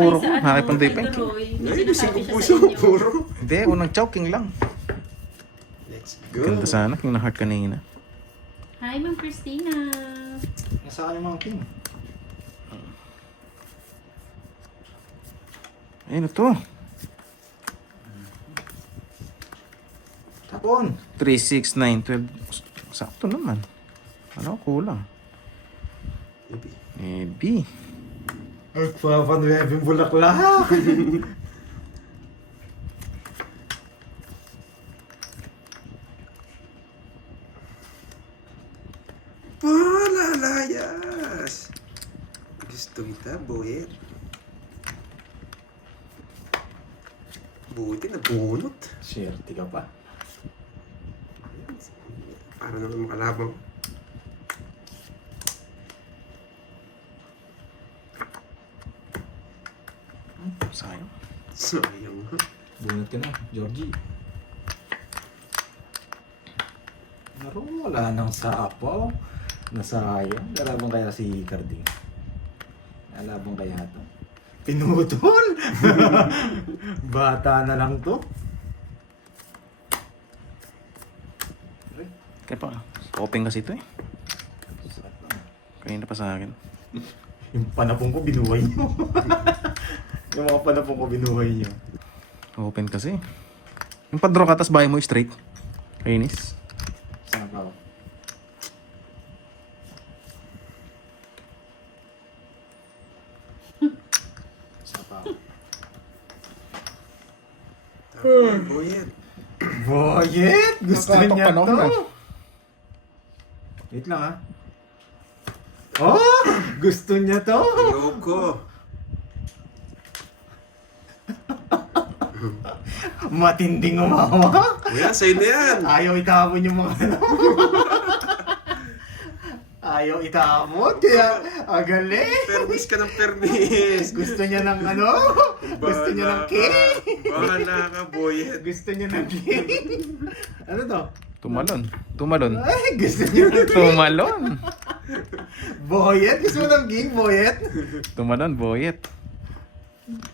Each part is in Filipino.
Puro ko, Sa ano, hakipanday kay pa. Doroy, may Ay, sinasabi bising ko siya puso, sa inyo. puro. Hindi, unang choking lang. Let's go. Ganda sana, king na heart kanina. Hi, Ma'am Christina. Nasaan yung mga king? Ayun ito. Tapon! 3, 6, 9, 12. Sakto naman. Ano, kulang. B. Nagpapanuwebing bulaklak! Palalayas! Gusto kita, boyet. Buti na bunot. Swerte ka pa. Para naman makalabang. Sayang. Sayang ha. Bunot ka na, Georgie. Naro, wala nang sapaw. Nasayang. Lalabang kaya si Carding. Lalabang kaya to. Pinutol! Bata na lang to. Kaya pa, open kasi ito eh. Sarap lang. Kanina pa sa akin. Yung panapong ko, binuhay nyo. Yung mga panapong ko, binuhay nyo. Open kasi. Yung pa-draw ka, tas bahay mo straight. Kainis. Saan pa ako? Saan pa ako? Tapos, boyet. Boyet! Gusto Nakatok niya panahon to! na. Wait lang ha. Oh! Gusto niya to! Ayoko. Matinding umawa! Kuya, sa'yo na yan. Ayaw itapon yung mga ano. Ayaw itapon, kaya agaling! Permis ka ng permis. Gusto niya ng ano? Gusto niya ng cake! Bahala ka, boyet. Gusto niya ng cake! Ano to? Tumalon. Tumalon. Ay, gusto niya ng cake! Tumalon. Boyet? Gusto mo ng cake, Boyet? Tumalon, boyet.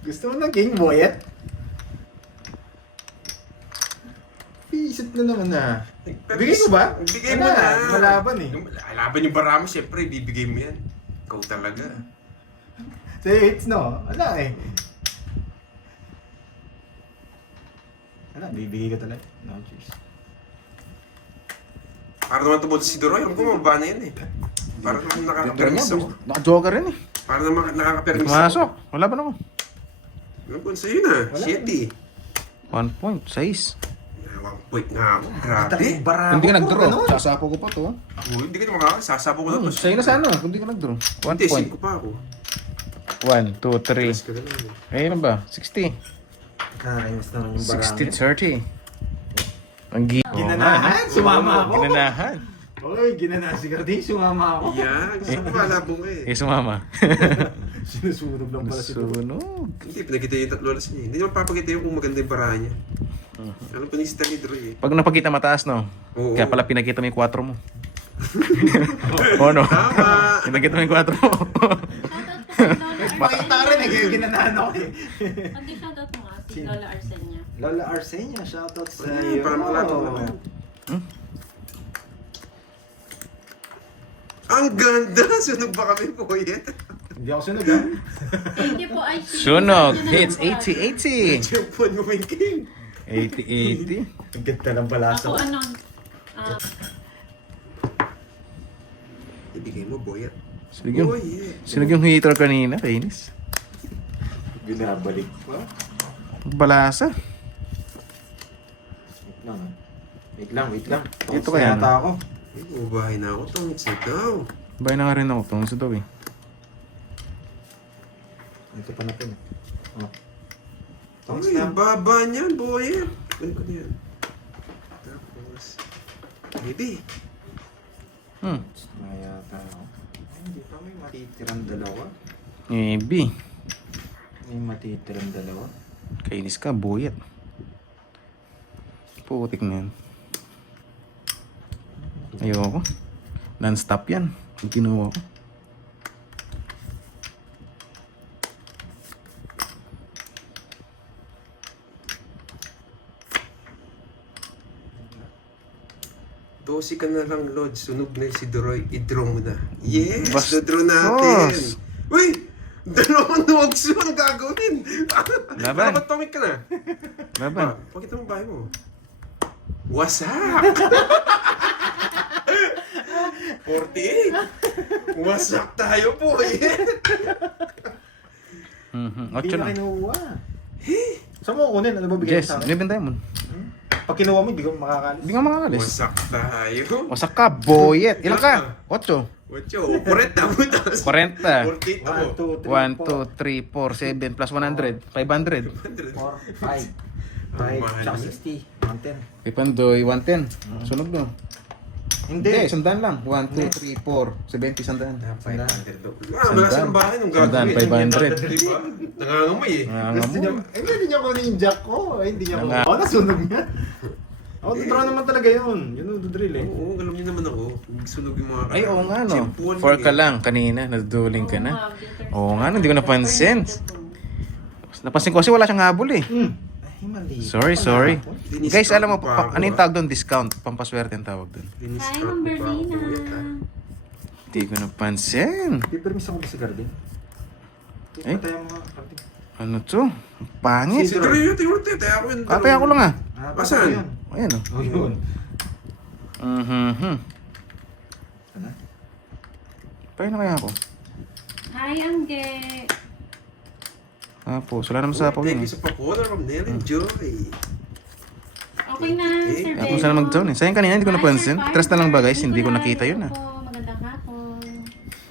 Gusto mo ng cake, Boyet? Isip na naman na. Bigay ko ba? Bigay mo Wala, na. malaban eh. Laban yung baramo, syempre, bibigay mo yan. Ikaw talaga. Say it's no. Wala eh. Wala, bibigay ka talaga. No, cheers. Para naman tumulong si Doroy, alam ko mababa na yan eh. Para naman nakaka-permis ako. Naka-joker rin eh. Para naman nakaka-permis Pumasok. Wala ba naman? Ano po sa'yo na? Wala. Shit eh. 1 point. 6. 1 point nga ako. Grabe. Hindi ka nag-draw. Sasapo ko pa to. Oh, hindi ka naman sasabo ko na to. Sa'yo na sana. Kung hindi ka nag-draw. 1 Hindi, point. 5 pa ako. 1, 2, 3. Mas ka na lang eh. Ayun ba? 60. Nakakainis naman yung barangay. 60-30. Ang Ginanahan? Sumama ako? Ginanahan. Oy, ginanahan si Carding. Sumama ako. Yan, gusto ko malabong ka eh. Eh, sumama. Sinusunog lang pala si Doroy. Sunog. Hindi, pinakita yung tatlo alas niya. Hindi naman papakita yung kung maganda yung barahan niya. Alam pa ni si Tani Doroy eh. Pag napakita mataas, no? Oo. Kaya pala pinakita mo yung 4 mo. Oo, no? Tama! Pinakita mo yung 4 mo. Makita rin eh, kaya ginanahan ako eh. Hindi shoutout mo nga si Lola Arsenia. Lola Arsenia, shoutout sa Ay, iyo. para makalabang naman. Ang ganda! Sunog ba kami po yan? Hindi ako sunog ah. Thank you po, ay Sunog. Hits 80-80. Champion mo may king! 80-80. Ang ganda ng balasa. Ako ano, ah, Ibigay mo, boyat. Sinog yung heater kanina, kainis. Binabalik pa. Balasa. Wait lang ah. Wait lang. Ito Tapos kaya na yata ako. Ay, bubahay na ako. Tungit sa daw. Bahay na nga rin ako. Tungkol sa daw eh. Ito pa natin eh. Oh. Tapos Ay, na. ang baba niyan, boyat. Ano ba yan? Tapos... Baby. Na yata ako. Ay, hindi pa may matitirang dalawa. Maybe. May matitirang dalawa. Kainis ka, buyat. Putik na yan. Ayoko. Non-stop yan. Ang kinuha ko. 12 ka na lang, Lord. Sunog na si Droy. I-draw mo na. Yes! Bastos! Do-draw natin. Uy! Dalawang nuwagso ang gagawin. Laban. Nakatomik ka na. Laban. Pakita mo bahay mo. Wasak! 48! Wasak tayo po eh. Hindi 8 na lang. kinuha. Saan mo kukunin? Ano ba bigay mo Jess, sa akin? 11 diamond. Pag kinuha mo, hindi ko makakalis. Hindi nga makakalis. Wasak tayo. Wasak ka, boyet. Ilan ka? 8. Ocho, 40 butas. 40. 48 ako. 1, 1, 2, 3, 4, 7 plus 100. 500. 4, 5, 5, tsaka 60, 110. Ipandoy, 110. Sunog no? Hindi. Hindi, sandaan lang. 1, 2, 3, 4, 70, sandaan. 500 daw. Wala silang bahay nung Sandaan, gagawin. 500. Diba? Nangangamoy eh. Gusto niya, Nangangamoy. hindi niya kunin yung jack ko. Hindi niya Nanga- kunin. Nasunog niya. Ako, draw naman talaga yun. Yun ang drill eh. Oo, alam niyo naman ako. Sunog yung mga Ay, oo nga no. Simpuan 4 ka eh. lang. Kanina, naduduling ka na. Oo nga, no, hindi ko napansin. Napansin ko kasi wala siyang habol eh. Ay, mali. Sorry. Diniscount Guys, alam mo, pa ako, ano yung tawag doon? Discount. Pampaswerte ang tawag doon. Hi, Diniscount Ma'am mo pa ako, Berlina. kuya, ha? Hindi ko napansin. Pipermis ako ba sa garden? Ay. Patay ang mga garden. Ano to? Ang pangit. Si Troy yun, tingnan mo tayo. Tayo ako yun. Katay ako lang ah. Asan? Yun. Ayan o. Oh, yun. Ano? Paano na kaya ako? Hi, Angge. Tapos, wala naman sa apaw Thank yun. you sa pa-caller from Nell and Joy. Okay na, Sir Kaya Beno. kung sana mag-zone eh. Sayang kanina, hindi ko Hi, napansin. Sir Trust na lang ba guys? Farmer. Hindi ko nakita yun ah. Hello po, magandang hapon.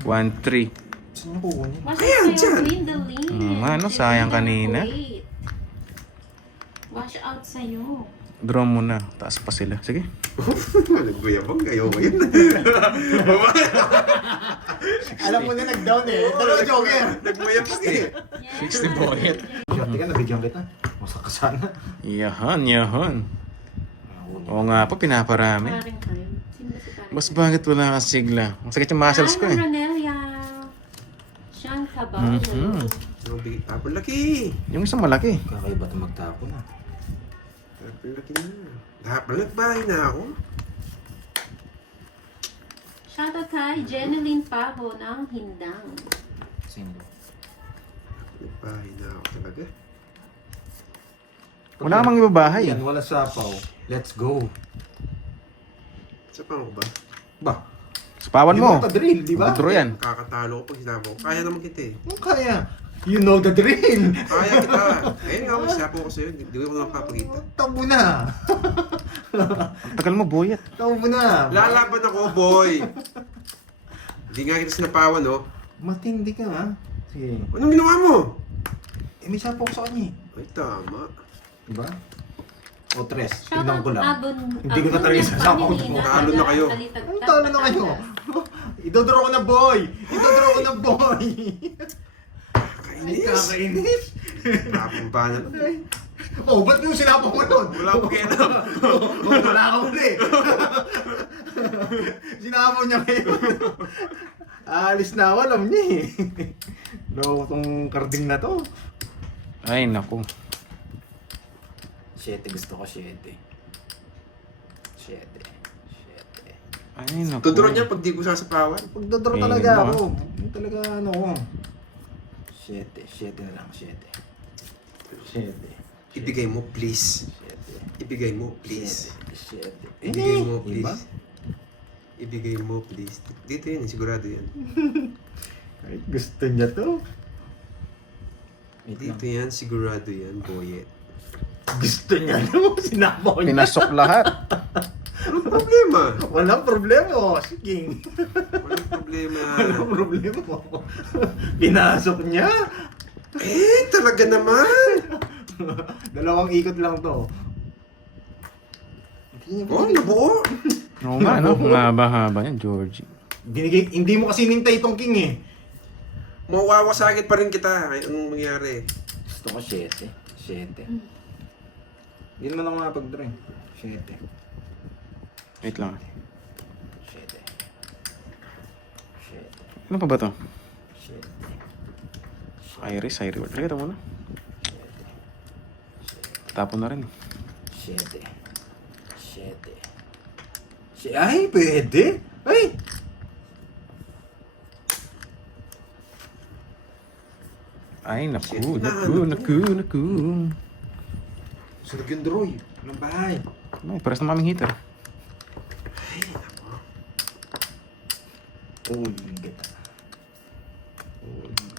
1-3. Saan niya kukunin? Wash Ayan, out dyan. sa'yo, Gwendolyn. Ano, sayang kanina. Wait. Wash out sa'yo. Draw muna. Taas pa sila. Sige. Nagbuyabang kayo ngayon. Alam mo na nag-down eh. Dalawa joker. Nagbuyabang eh. Yes. 60 boyet. Shorty ka, nabigyan kita. Masak ka sana. Yahan. Oo nga po, pinaparami. Paring kayo. Sino ba si paring? Mas bakit wala ka sigla? Masakit yung muscles ko Hi, eh. Ma'am Ronelia. Sean Caballo. Tapon laki. Yung isang malaki. Kakaiba ito magtapon ah. Tapon laki na. Nagbahay na ako. Shoutout kay Jeneline Paho ng Hindang. Sino? Nagbahay na ako talaga. Wala ka mang ibabahay. Yan, wala sapaw. Let's go. Sa pang ba? Ba? Sapawan mo. Drill, di ba? Draw yan. Kakatalo ko pag sinabi ko. Kaya naman kita eh. Ano kaya? You know the drill. Kaya kita. Ayun nga, magsapo ko sa'yo. Hindi ko napapakita. Tabo na. Tagal mo, boyet. Tabo na. Lalaban ako, boy. Hindi nga kita sinapawan, no? Matindi ka ha. Sige. Anong ginawa mo? Eh, may sapaw sa kanya eh. Ay, tama. Diba? O tres. Tignan Shoutout ko lang. Abon. Hindi ko na talaga sasapaw to. Talo na kayo. Ang talo na kayo. Idodoro ko na boy. Idodoro ko na boy. Ay, Kainis. kakainis. Tapong ba na? Oh, ba't yung sinapaw mo nun? Wala ko kaya na. Wala ka uli. Sinapaw niya kayo. Alis na ako, alam niya eh. Loko tong karding na to. Ay, naku. 7 gusto ko, 7. 7. Ay, naku. Tudro niya pag di ko sasapawan. Pagdodoro Eh, talaga ba? ako. Yung talaga ano ko. 7 na lang, 7. 7. Ibigay mo, please. 7. Ibigay mo, please. 7. Ibigay mo, Iba? please. Ibigay mo, please. Dito yun, sigurado yan. Ay, gusto niya to. Wait lang. Dito yan, sigurado yan, boyet. Gusto niya no? Sinapaw niya. Pinasok lahat. Anong problema? Walang problema. Oh. Sige. Walang problema. Walang problema. Pinasok niya. Eh, talaga naman. Dalawang ikot lang to. Oh, nabuo. Oo nga, no? Ang haba-haba yan, Georgie. Binigay, hindi mo kasi nintay itong king eh. Mawawasagit pa rin kita. Ay, anong mangyari? Gusto ko 7. 7. Hindi naman ako makapag-draw. 7. Wait lang. 7. 7. Ano pa ba to? 7. Iris, high reward. Halika muna. Tapon na rin. 7. 7. Ay, pwede. Ay! Ay, naku, Shit, naku. Sunog yung droy. Walang bahay. Ay, pares na maming heater. Ay, nako. Uy, kita.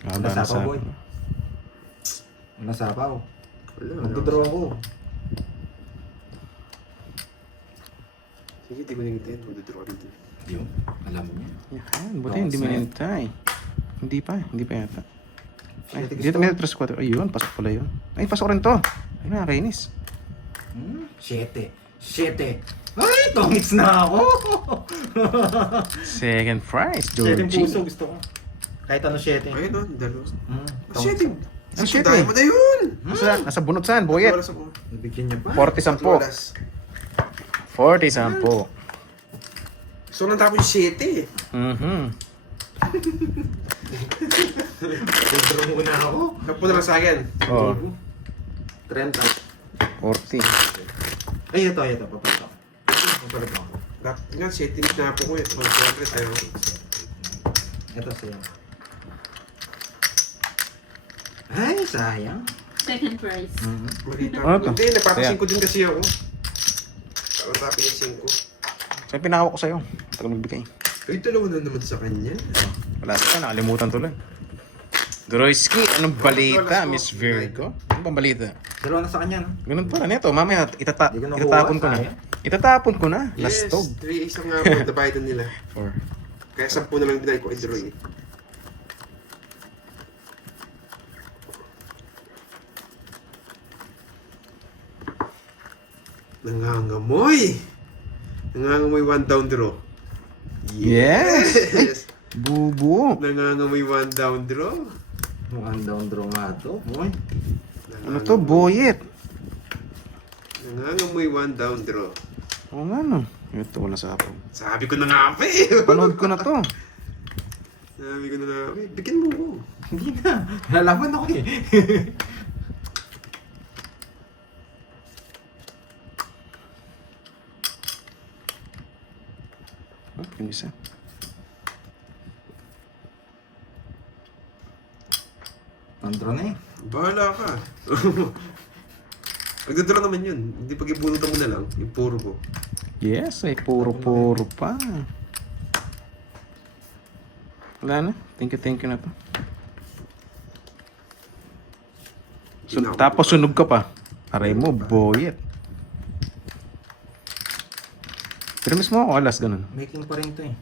Ah, Wala ba, sapaw, boy. Wala sapaw. Wala. Magdodraw ako. Sige, di ko nangintay. Magdodraw kami dun. Yun, alam niya. Yan, buti hindi Sir. minintay. Hindi pa yata. Ay, Shit, dito may 3-4. Ayun, pasok pala yun. Ay, pasok rin to. Ay, nakakainis. 7. Ay, tongits na ako! Second prize, 7 Georgie. puso gusto ko. Kahit ano 7. Ayun o, dalawa. Tongits. Shit, Ang shit dahil eh. mo na yun! Nasa bunot saan, boyet? Wala sa ko. Nabigyan niya pa. 40-10. Lolas. 40-10. So, natapos yung 7 eh. Dodraw muna ako. Tapo na lang sa akin. Oh, 30. 40. Ay, ito. Papalit ako. Papalit ako. Dapat nga, 7 na po ko eh. Siyempre tayo. Ito sa'yo. Ay, sayang. Second prize. Malita Ano ko. to? Hindi, nagpapa Kaya. 5 din kasi ako. Para tapin yung 5. Saan pinahawak ko sa'yo? Tagal magbigay. Ay, dalawa na naman sa kanya. Wala ka, nakalimutan tuloy. Droyski, anong balita, Wala, Miss Virgo? Ano bang balita? Dalawa na sa kanya, no? Ganun pala. Neto, mamaya Di ko nakuha, itatapon ko na. sayang. Itatapon ko na. Yes, Lastog. 3 isang nga po, nabayadan nila. 4. Kaya 10 na lang binay ko kay Droy. Nangangamoy! Nangangamoy 1 down draw. Yes! Yes! Bubu. Nangangamoy 1 down draw. Mukhang down draw nga to. Boy. Ano to, boyet? Nangangamoy 1 down draw. Oo nga no. Ito, wala sa apo. Sabi ko na nga pa eh! Panood ko na to. Sabi ko na nga pa eh. Bigyan mo ko. Hindi na. Nalaman ako eh. Oh, yung isa. Down draw na eh. Bahala ka. Magdadraw naman yun. Hindi pag ibunutan mo na lang. Yung puro ko. Yes, ay puro-puro pa. Wala na. Thank you na to. Tapos sunog ka pa. Aray mo, boyet. Pero mismo ako, alas, ganun. Making pa rin to eh.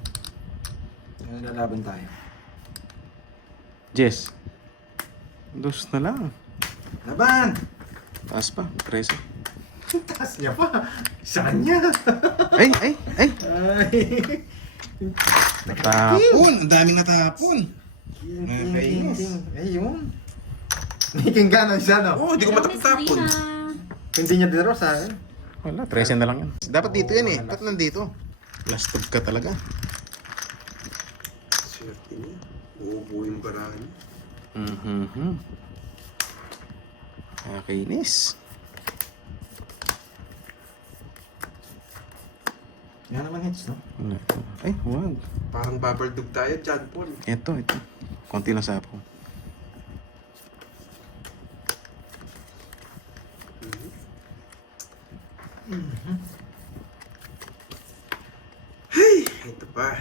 Lalaban tayo. Jess. Dos na lang. Laban! Taas pa, preso. Taas niya pa. Sa kanya. Ay! Ay. Natapon! Ang daming natapon! Nakakainis. Ayun. Making ganon siya, no? Oo, hindi ko matapon-tapon. Hindi niya dinaro sa akin. Wala, 13 na lang yan. Dapat dito yan eh. Ba't nandito? Lastog ka talaga. Swerte niya. Uubo yung barahan niya. Nakakainis. Yan naman hits, no? Wala. Ay, wag. Parang babaldog tayo, John Paul. Ito. Konti lang sa apo. Hey! Ito pa.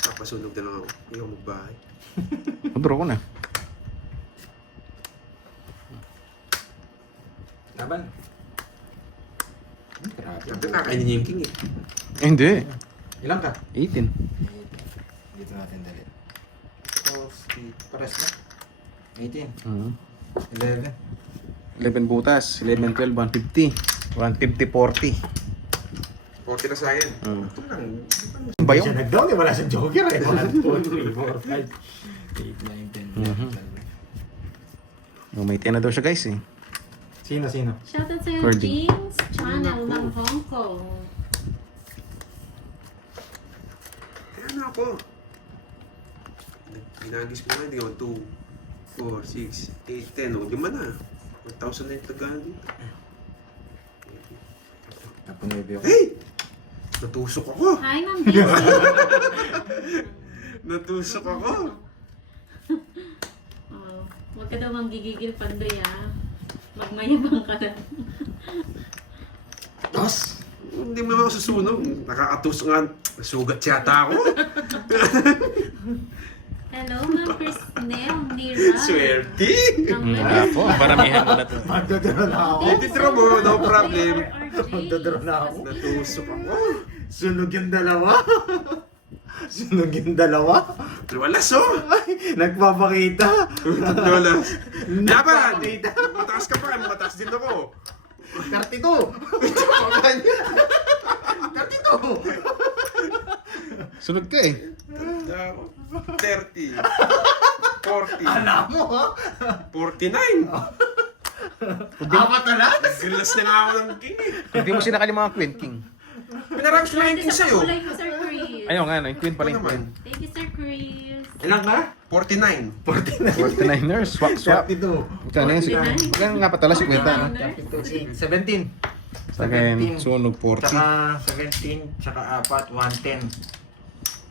Papasunog na lang ako. Hindi ako magbahay. Draw ko na. Laban. Grabe. Sabi kakainin niya yung king eh. Eh, hindi. Ilang ka? 18. Dito natin dali. 12, pares na. 18, Mhm. 11. 11 butas. 11, 12, 150. 150, 40. 40 na sa akin. Mm. Ito lang. Ano ba Siya yun? nag-down eh, wala siyang joker eh. 1, 2, 3, 4, 5, 8, 9, 10, 11, 12. Oh, may 10 na daw siya guys eh. Sino? Shoutout sa'yo, Cordy. James Channel ng Hong Kong. Kaya na ako. Ginagis ko na, hindi ko 2, 4, 6, 8, 10. O, 5 na. 1,000 na yung tagaan dito. Tapunibyo ko. Hey! Natusok ako. Hi, Ma'am Daisy. Natusok ako. Oh, huwag ka daw manggigigil, Pandoy, ha? Magmayabang ka na. Tapos, hindi mo naman ako susunog. Nakakatusok nga. Sugat yata ako. Hello, Ma'am Chrisnel Nira. Swerte. Wala po, paramihan mo na to. Magdadala na ako. Titira mo, no problem. Magdadala na ako. Natusok ako. Sunog yung dalawa. Sunog yung dalawa. Luwalas, oh. Ay, nagpapakita. Luwalas. Laban! Nagpapakita. Mataas ka pa. Mataas din ako. 32. 32. Sunod ka eh. 30. 40. Alam mo ha? 49. Apat na lang? Nagrilas na nga ako ng king eh. Hindi mo sinakal yung mga queen, king. Pinarang sila yung king sa'yo. Kulay ko, Sir Chris. Ayun nga, yung queen pala yung queen. Thank you, Sir Chris. Ilan ka? 49. 49ers, swak, swak. 32. Magkano yun? Magkano nga patala si Kwenta, no? 17. Sa akin, sunog 40. Tsaka 17, tsaka 4, 110.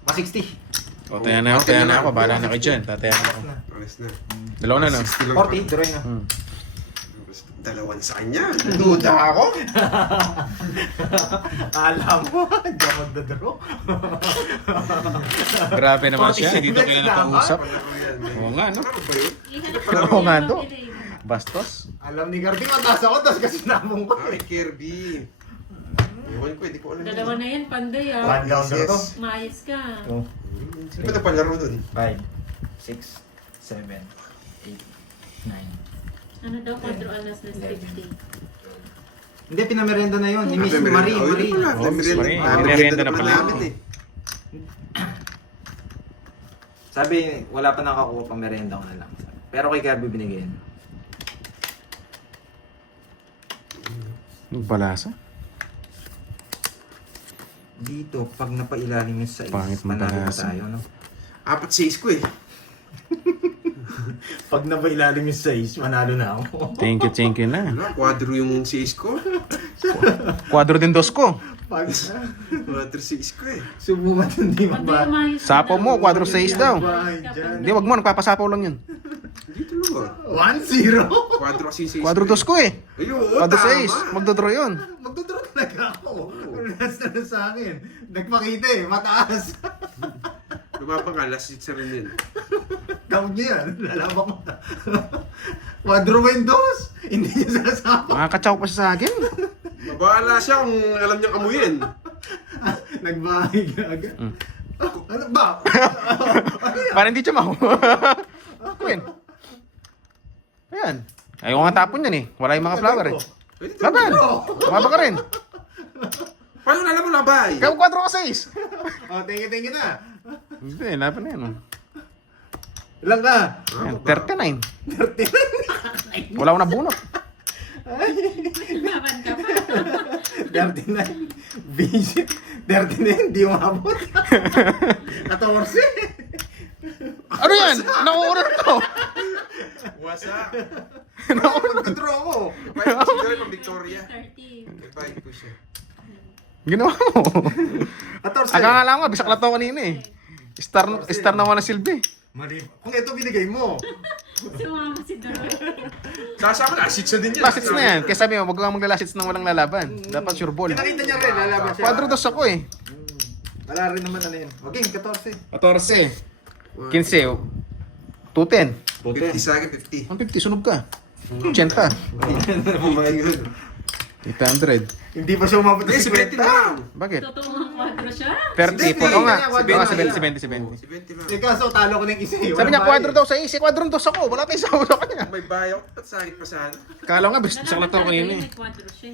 160. O, taya na ako. Bahala na kayo dyan. Tataya na ako. Alis na. Dalawa na, no? 40, duray na. Dalawan sa kanya. Duda ako. Alam mo, hindi ako magdadaro. Grabe naman siya. Hindi to kailan nakausap. Oo nga, no? Ano ba yun? Oo nga, no? Bastos. Alam ni Gardy, mataas ako, tapos kasi namong ko. Ay, Kirby. Ewan ko, hindi ko alam. Dalawa na yan, Pandoy, ha? One down na to. Maayos ka. 2, Sino ba ito palaro dun? 5, 6, 7, 8, 9. Ano daw, 4 alas na 50. Hindi, pinamerenda na yun. Ni Miss Ah, Marie. oh, Marie. yun pala. Oh, Miss Marie. Ah, Merienda na pala. namin eh. Sabi, wala pa nakakuha pang merenda ko na lang. Pero kay Kirby binigyan. Balasa. Dito, pag napailalim yung size, Pangit manalo pa mabalasa. tayo, no? 4-6 ko eh. Pag napailalim yung size, manalo na ako. Thank you na. Wala, quadro yung 6 ko. Quadro din dos ko. Pag 4-6 ko eh. subukan hindi Pandoy, ba? umayos ka Sapo daw. mo, quadro 6 daw. Bahay dyan. Hindi, wag mo. Nagpapasapaw lang yun. Dito lang 1-0. Quadro kasi 6 Quadro dos ko eh. Ay, oo, Quadro tama. 6. Magdodraw yun. Magdodraw talaga ako. Last na sa akin. Nagpakita eh, mataas. Lumabang ka, last hit sa rin yun. Count niya yan, lalaban ko na. Quadro Windows, hindi niya sasama. Makakatsaw pa siya sa akin. Mabahala siya kung alam niyang amuyin. Nagbahay ka agad. Ano ba? Ano yan? Parang hindi siya makuha. Queen. Ayan. Ayaw nga tapon yan eh. Wala yung mga flower eh. Pwede ito. Laban. Tumaba ka rin. Paano alam mo labay? Ikaw quadro ka 6. Oh, thank you na. Hindi, laban na yan. Oh. Ilang ka? Ayan, 39. 39. Wala ko na bunot. Laban ka pa. 39. Busy. 39, di umabot. 14. Ano yan? Nakuha to. Wasa. Magdodraw ako. Pwede ko siguro pang Victoria. 30. Nagbayad ko siya. Ginawa mo. 14. Aka nga lang nga, bisak na to kanina eh. Star naman na silbi. Mali. Kung ito binigay mo. Sumama si Doroy. Kasama na, assist na din yan. Last hits na yan. Kaya sabi mo, wag kang magla-last hits nang walang lalaban. Dapat sure ball. Pinakita niya rin, lalaban siya. Quadro dos ako eh. Wala rin naman ano yun. Okay, 14. 14. 15. 210. 50 sa akin, 50. 150, sunog ka. 80. 800. Hindi pa siya umabot Eh, sa 70 na lang. Bakit? Totoo nga quadro siya. 30. Oo nga. Sabi nga, 70. 70 lang. Ikaw, so talo ko ng isa eh. Sabi niya, quadro daw sa isi. Quadro dos ako. Wala tayong sawa sa kanya. May bayo, ba't sakit pa sana? Kala nga, bisak na to kanina eh. May quadro siya.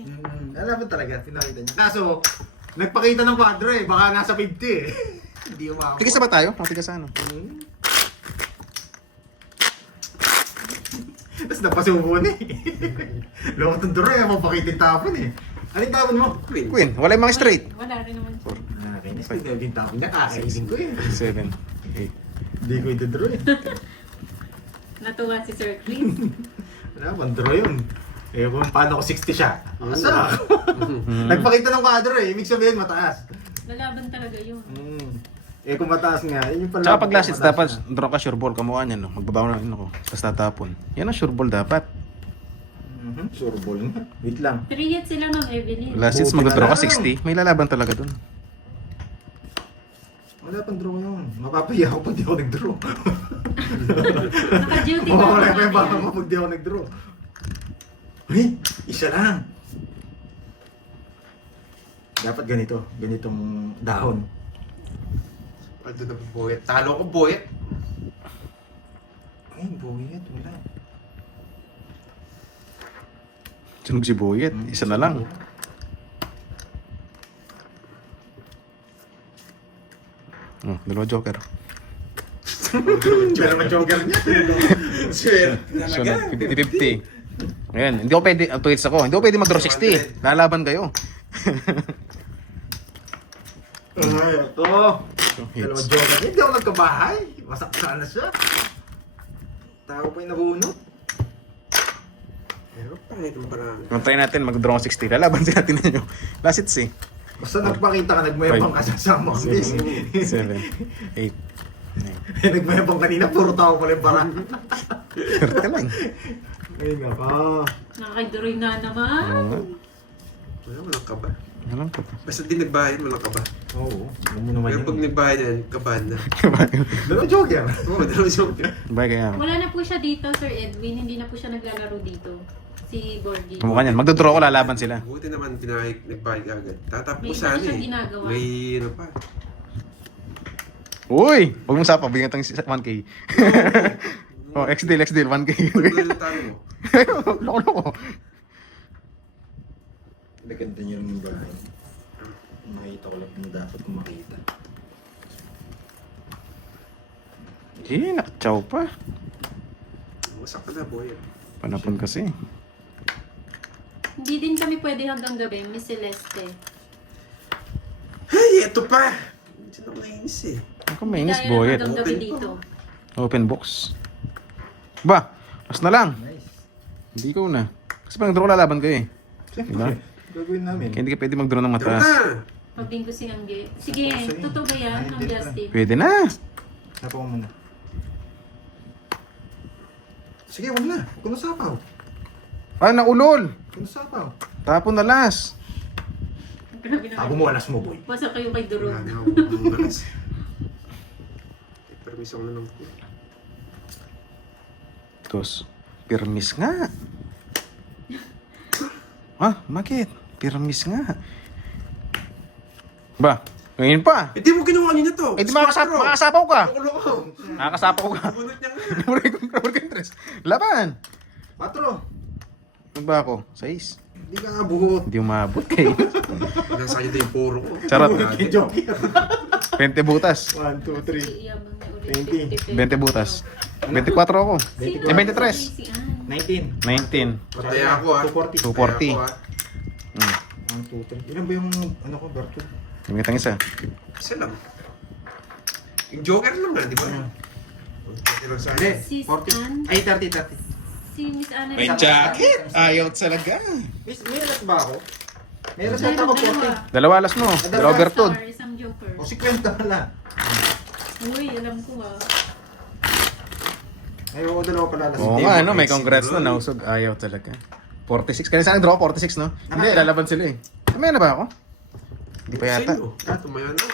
Lalaban talaga, pinakita niya. Kaso, nagpakita ng quadro eh. Baka nasa 50 eh. Hindi umabot. Tigisa ba tayo? Tigisa ano? Tapos napasubo na eh. Loko ng duro eh, mapakitin tapon eh. Anong tapon mo? Queen. Queen, wala yung mga straight. Wala rin naman siya. Nakakainis ko, yung tapon niya, kakainin ko eh. 7. 8. Hindi ko ituduro eh. Natuwa si Sir Chris. Wala, panduro yun. Eh, kung paano ko 60 siya. Asa? Nagpakita ng quadro eh, ibig sabihin mataas. Lalaban talaga yun. Eh kung mataas nga, yun yung pala. Tsaka pag last hits, dapat draw ka sure ball. Kamukha niyan, no? Magbabaw na ako. Tapos tatapon. Yan ang sure ball dapat. Sure ball nga. Wait lang. 3 hits sila ng Evelyn. Last hits, Buti mag-draw na ka lang. 60. May lalaban talaga dun. Wala pang draw yun. Mapapahiya ako pag di ako nag-draw. Naka-duty ka Mawala pa pa yung baka natin. mo pag di ako nag-draw. Ay, isa lang. Dapat ganito. Ganitong dahon. Ano na ba, Boyet? Talo ko, Boyet. Ay, buhit. Wala. Sunog si Boyet. Isa na lang. Oh, dalawa joker. Pero ma-joker niya. Sir, Sunod, 50-50. Ayan, hindi ako pwede, 2 hits ako. Hindi ako pwede mag-draw 60. Lalaban kayo. Ay, ito. Dalawa Hits. joker. Hindi ako nagkabahay. Masaksa na siya. Tao pa yung nabunot. pero pangit ang parang. Kung try natin mag-draw 60, lalaban sila natin ninyo. Last hits eh. Basta nagpakita ka, nagmayabang ka sa sama. 7, 8, 9. Nagmayabang kanina, puro tao pala yung parang. Ka lang. Ay, naka. Nakakaiduroy na naman. Oo nga. Walang kaba. Alam ko pa. Basta di nagbayad, walang kaba. Oo, alam mo naman Pero pag yun. nagbayad yan, kabahan na. Dalawa joker. Oo, dalawang joke. Bye kaya. Wala na po siya dito, Sir Edwin. Hindi na po siya naglalaro dito. Si Borgie. Kamukha niyan. Magdodraw ko, lalaban sila. Buti naman nagbayad agad. Tatapos May iba sana na siyang eh. ginagawa. May ano pa. Uy! Huwag mong sapa, bigyan tang 1K. Oh, X-deal, 1K. Ano yung talo mo? Loko-loko. Naganda niyo rin yung bahay. Makita ko lang kung dapat kong makita. Eh, nakatsaw pa. Wasak ka na, boy. Panapon kasi. Hindi din kami pwede hanggang gabi, Miss Celeste. Hey, eto pa! Hindi na nainis eh. Ako mainis, Kaya boyet. hanggang gabi Open dito. Open box. Ba, last na lang. Nice. Hindi ko na. Kasi pag nag-draw, lalaban kayo eh. Diba? Gagawin namin. Kaya hindi ka pwede mag-draw ng Eto mataas. na! Pabinggo si Angge. Sige, totoo ba yan, Ma'am Justin? Pwede na. Sapa ko muna. Sige, wag na. Huwag ko na sapaw. Ah, naulol. Huwag ko na sapaw. Tapon na last. Grabe Tago naman. mo, alas mo, boy. Basta kayo kay Durog. Wala na akong malas. Permiso ko na lang po. Tapos, pirmis nga. Ah, bakit? Pirmis nga. Ba, ngayon pa. Eh, di mo ginawa kanina to! Eh, di makakasapaw ka. Loko-loko! Nakakasapaw ka. Bunot niya nga! Number ko interest. Laban. 4. Ano ba ako? 6. Hindi ka nga buhot. Hindi umabot kayo. Nasa kanya yung puro ko. Charot. Joker. 20 butas. 1, 2, 3. Iyabang niya ulit. 20. 20 butas. 24 ako. Sino? Eh, 23. Si Ann. 19. 19. Patay ako ah. 240. 240. Patay ako, ah. Hmm. 1, 2, 3. Ilan ba yung ano ko, Berto? Gamit ang isa. Isa lang. Yung Joker lang na, di ba? Joker lang sana. Si 40. Ann. Ay, 30. Si Miss Anna. May rin. jacket. Ayaw talaga. Miss, may alas ba ako? May alas Meron, ako, dalawa. 40. Dalawa alas mo. Dalawa Bertod. Star, isang Joker. O 50 pala. Uy, alam ko ah. Ay, oo, dalawa pala alas. Oo Hindi nga, mo ano, may flexible, congrats bro. na nausog. Ayaw talaga. 46. Kaya saan draw 46, no? Hindi, lalaban sila eh. Tumaya na ba ako? Hindi pa yata. Sa'yo. Tumayo na.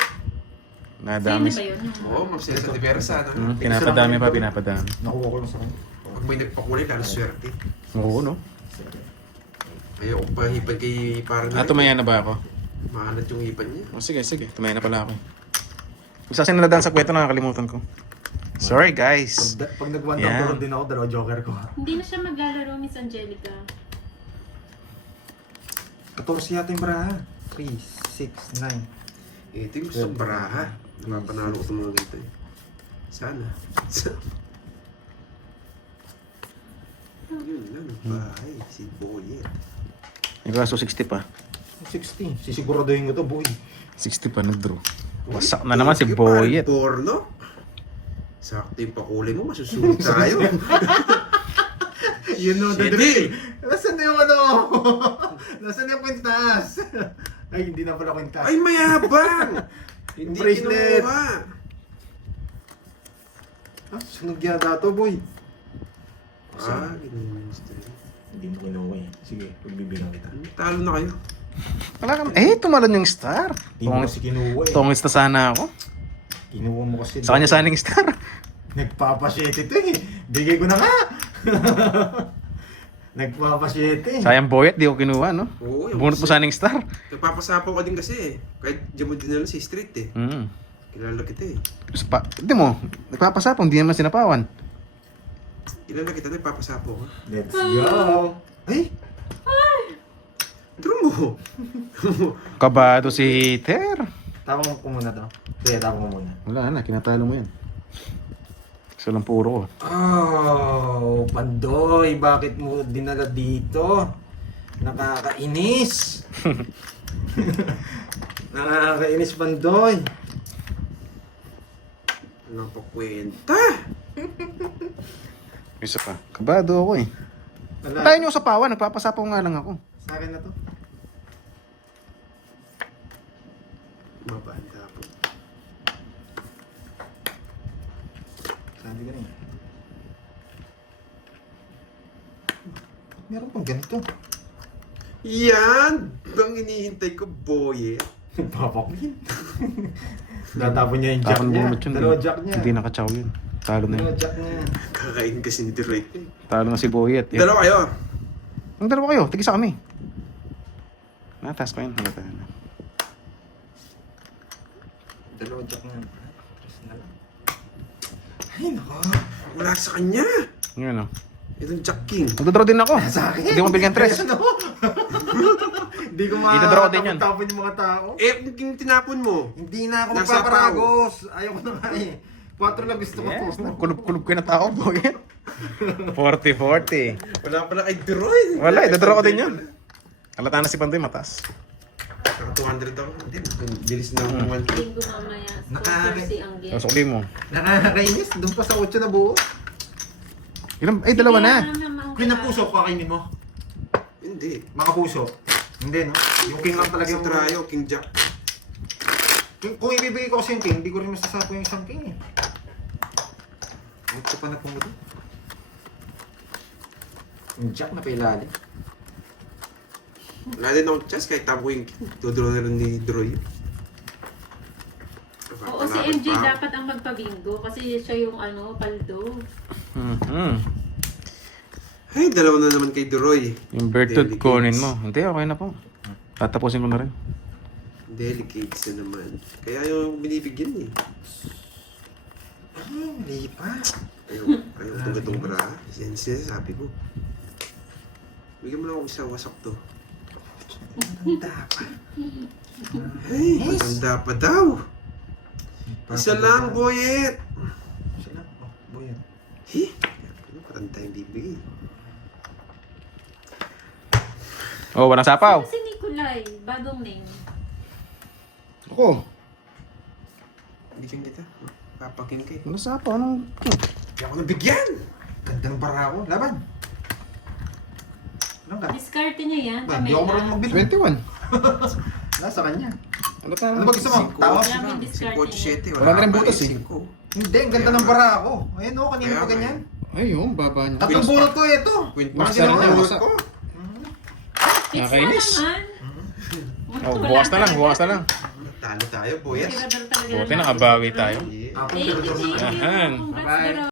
Nadami. Sino ba yun? Oo, Ma'am Cesar de Versa. Pinapadami pa, pinapadami. Nakuha ko lang sa kanya. Pag may nagpakulay, lalo swerte. Oo, no? Ayaw ko pa hipan kay parang Tumaya na ba ako? Makalat yung hipan niya. Oh, sige. Tumaya na pala ako. Isa sinaladan sa kwento, nakakalimutan ko. Sorry, guys. Pag nag-1 Yeah. down din ako, dalawa joker ko. Hindi na siya maglalaro, Miss Angelica. 14 yata yung baraha. 3, 6, 9. Ito yung gusto kong baraha. Napapanalo ko itong mga ganito eh. Sana. Yun lang, bahay. Si Boyet. May kaso 60 pa. 16. Sisiguraduhin ko to, boy. 60 pa nag-draw. Wasak na naman si Boyet. Porno? Sakto yung pakulay mo, masusunod tayo. You know the drill. Nasaan na yung ano? Nasaan na yung kwintas? Ay, hindi na pala kwenta. Ay, mayabang! Hindi bracelet. kinuha. Ah, sunog yata to, boy. Ginawa yung star. Hindi mo kinuha eh. Sige, pagbibilang kita. Talo na kayo. Wala ka. Tumalon yung star. Hindi mo kasi kinuha eh. Tongits na sana ako. Kinuha mo kasi. Sa kanya sana yung star. Nagpapasyete ito eh. Bigay ko na nga. Nagpapasyete. Sayang boyet, di ko kinuha, no? Oo, yung Bunot mo sana yung star. nagpapasapaw ka din kasi eh. Kahit dyan mo din nalang si street eh. Mm. Kilala kita eh. Hindi mo, nagpapasapong, hindi naman sinapawan. Kilala kita, nagpapasapaw ka. Let's go. Ay! Draw mo. Kabado si Ter. Tapang ko muna to. Sige, tapang ko muna. Wala na, kinatalo mo yan. Isa lang puro ko. Oh, Pandoy, bakit mo dinala dito? Nakakainis. Nakakainis, Pandoy. Walang pakwenta. Isa pa. Kabado ako eh. Wala. Tayo nyo sa pawan, nagpapasapaw nga lang ako. Sa akin na to. Mabanda po. Sabi ko na eh. Meron pang ganito. Yan! Bang hinihintay ko, boy eh. Papakwin. Natapon niya yung jack Tapon niya. bunot yun. Dalawa jack niya. Hindi nakachaw yun. Talo na Dalawa yun. jack niya. Kakain kasi ni Deroy. Talo na si Boyet. Dalawa kayo. Ang dalawa kayo, tigisa kami. Taas pa yun. Halata na. Dalawa jack niya. Tres na lang. Ay, nako. Wala sa kanya. Yun o. Itong Jack King. Magdodraw din ako. Sa akin. Hindi ko mabigyan tres. Ano? Hindi ko Itadraw din yan. matapon yung mga tao. Yung tinapon mo. Hindi na ako Nasa magpaparagos. Ayoko na nga eh. 4 lang gusto ko Yes, post na. kulub-kulub ko na tao, Boyet. 40-40. Wala pala kay Deroy. Wala, itadraw ko din yun. Halata na si Pandoy, matas. Naka 200 ako. Hindi, bilis na ako 1K. Linggo mamaya. Nakakami- Sponsor si Angel. Sukli mo. Nakakainis. Doon pa sa 8 na buo. Dalawa na. Queen ng puso, kakainin mo. Hindi. Mga puso. Hindi, no? Yung king lang talaga Sa yung... trayo, King Jack. Kung ibibigay ko kasi yung king, hindi ko rin masasapo yung isang king eh. Huwag ko pa nagpumuto. Yung jack na pailalim. Wala din akong chance kahit tabo yung King. Dodraw na rin ni Deroy. Oo, si MJ dapat ang magpabingo kasi siya yung paldo. Ay, dalawa na naman kay Deroy. Yung Bertut Delicates. kunin mo. Hindi, okay na po. Tatapusin ko na rin. Delicates na naman. Kaya yung binibigyan eh. Hindi pa. Ayaw itong bra. Yan sinasabi ko. Bigyan mo lang ako isang wasak to. Matanda pa. Ay, matanda pa daw. Isa lang, boyet. Isa lang. Oh, boy. Eh, ano parang tayong bibigay. Oh, walang sapaw. Si Nicolay, bagong name. Ako. Bigyan kita. Papakin kayo. Walang sapaw. Anong... Hindi ako nabigyan. Ganda ng para ako. Laban. Anong ka? Diskarte niya yan. Ba, Hindi ako marunong magbili. 21. Nasa kanya. Ano tayo? Ano ba gusto mo? Tao? Wala may discard 5-7. Wala na rin butas eh. Hindi, ang ganda ng para ako. Ayun o, kanina pa ganyan. Ay, yung baba niya. Tatlong bunot ko ito. Mas Mga na ginawa lang. ko. Fix na Nakakainis. naman. Oh, bukas na lang, bukas na lang. Talo tayo, boyet. Tirador talaga. Buti nakabawi tayo. Yeah. Apat Thank you, tirador na. thank you. Ahan. Congrats, Bye-bye. Dero.